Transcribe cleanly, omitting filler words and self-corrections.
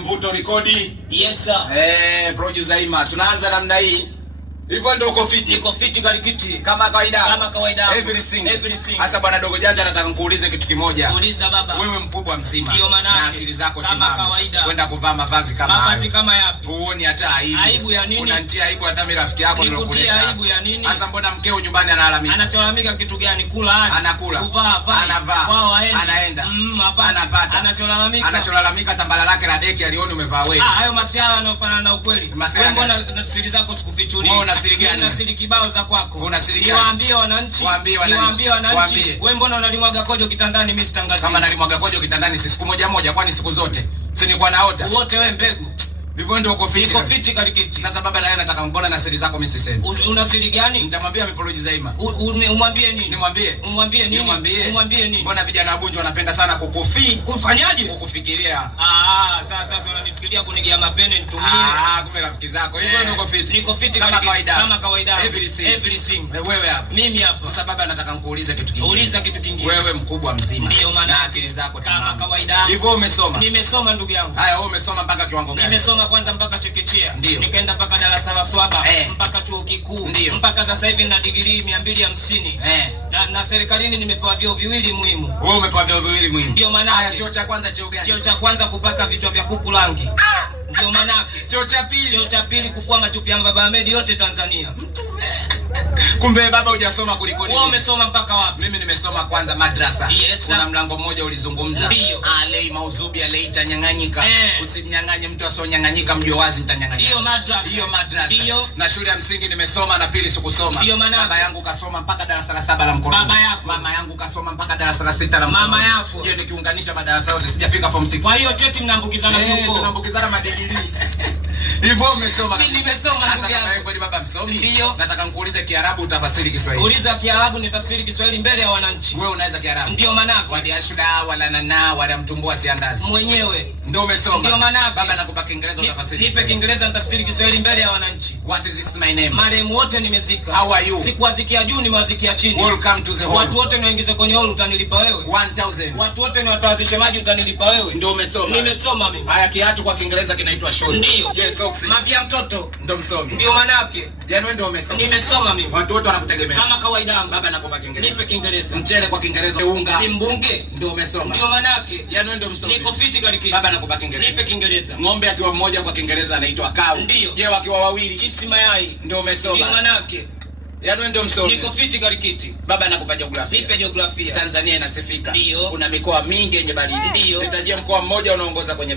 Mvuto rekodi. Yes sir. Producer Ima. Tunaanza namna hii. Hivyo ndio uko fit. Niko fit kalikiti. Kama kawaida. Kama kawaida. Everything. Sasa bwana Dogo Janja nataka nikuulize kitu kimoja. Uliza baba. Wewe mkubwa mzima. Ndio maana na akili zako timamu. Kama kawaida. Kwenda kuvaa mavazi kama hayo. Mavazi kama yapi? Huoni hata aibu. Aibu ya nini? Unanitia aibu hata mimi rafiki yako nilokuleta. Nikutia aibu ya nini? Sasa mbona mkeo nyumbani analalamika? Anacholalamika kitu gani? Kula hadi. Anakula. Kuvaa vai. Anavaa. Wao aende. Anaenda. Hapana. Anapata. Anacholalamika tambala lake la deki alioni umevaa wewe. Hayo masiala yanayofanana na ukweli. Wewe mbona siri zako sikufichulia? Wewe una siri gani? Una siri kibao za kwako. Una siri gani? Niwaambie wananchi. Niwaambie wananchi. Wewe mbona unalimwaga kojo kitandani mimi sitangazi? Kama nalimwaga kojo kitandani si siku moja kwani siku zote? Si nilikuwa naota. Wote wewe mbegu. Hivyo ndio uko fit. Niko fit kalikiti. Sasa baba naye nataka mbona na siri zako mimi sisemi. Una siri gani? Nitamwambia Producer Ima. Umwambie nini? Nimwambie. Umwambie nini? Umwambie nini? Mbona vijana wa Bunju wanapenda sana kukufi? Kufanyaje? Kukufikiria. Sasa unanifikiria kunigia mapene nitumie. Kumbe rafiki zako. Hivyo ndio uko fit. Niko fit kama kawaida. Kama kawaida. Everything. Wewe hapa. Mimi hapa. Sasa baba nataka nikuulize kitu kingine. Uliza kitu kingine. Wewe mkubwa mzima. Ndio maana na akili zako timamu. Kama kawaida. Hivyo umesoma? Nimesoma ndugu yangu. Haya wewe umesoma mpaka kiwango gani? Nimesoma kwanza mpaka chekechea. Nikaenda mpaka darasa la 7 mpaka chuo kikuu. Mpaka sasa hivi na degree 250. Na serikalini nimepewa vyeo viwili muhimu. Wewe umepewa vyeo viwili muhimu? Ndio maana. Haya chuo cha kwanza cheo gani? Cheo cha kwanza kupaka vichwa vya kuku rangi. Ndio maana. Cheo cha pili? Cheo cha pili kufua machupi ya Baba Ahmed yote Tanzania. Kumbe baba hujasoma kuliko nini? Wewe umesoma mpaka wapi? Mimi nimesoma kwanza madrasa. Yes, kuna mlango mmoja ulizungumza. Ndio. Alei mauzubi alei tanyang'anyika. Usimnyang'anye mtu asonyang'anyika mjo wazi nitanyang'anya. Hiyo madrasa. Ndio. Na shule ya msingi nimesoma na pili sikusoma. Ndio maana. Baba yangu kasoma mpaka darasa la 7 la mkono. Baba yako. Mama yangu kasoma mpaka darasa la 6 la mkono. Mama yako. Je, nikiunganisha madarasa yote sijafika form 6. Kwa hiyo cheti mnaambukizana huko. Tunaambukizana madigiri. Hivyo umesoma. Mimi nimesoma ndugu yangu. Sasa wewe baba msomi? Ndio. Nataka nikuulize Kiarabu utafasiri Kiswahili. Uliza Kiarabu nitafsiri Kiswahili mbele ya wananchi. Wewe unaweza Kiarabu? Ndio manako. Wadi ashuda wala nana wala mtumbua siandazi. Mwenyewe. Ndio umesoma. Ndio manako. Baba nakupa Kiingereza utafasiri. Nipe Kiingereza nitafsiri Kiswahili mbele ya wananchi. What is my name? Marehemu wote nimezika. How are you? Sikuwazikia juu nimewazikia chini. Welcome to the hall. Watu wote niwaingize kwenye hall utanilipa wewe. 1000. Watu wote niwatawazishe maji utanilipa wewe. Ndio umesoma. Nimesoma mimi. Haya kiatu kwa Kiingereza kinaitwa shoes. Ndio. Je, socks? Mavia mtoto. Ndio msomi. Ndio manake. Yaani wewe ndio umesoma. Nimesoma mimi. Watu wote wanakutegemea. Kama kawaida. Baba nakupa Kiingereza. Nipe Kiingereza. Mchele kwa Kiingereza unga. Simbunge. Ndio umesoma. Ndio manake. Yaani wewe ndio msomi. Niko fit kalikiti. Baba nakupa Kiingereza. Nipe Kiingereza. Ng'ombe akiwa mmoja kwa Kiingereza anaitwa cow. Ndio. Je, wakiwa wawili? Chips mayai. Ndio umesoma. Ndio manake. Yaani wewe ndio msomi. Niko fit kalikiti. Baba nakupa jiografia. Nipe jiografia. Tanzania inasifika. Ndio. Kuna mikoa mingi yenye baridi. Ndio. Nitajie mkoa mmoja unaongoza kwenye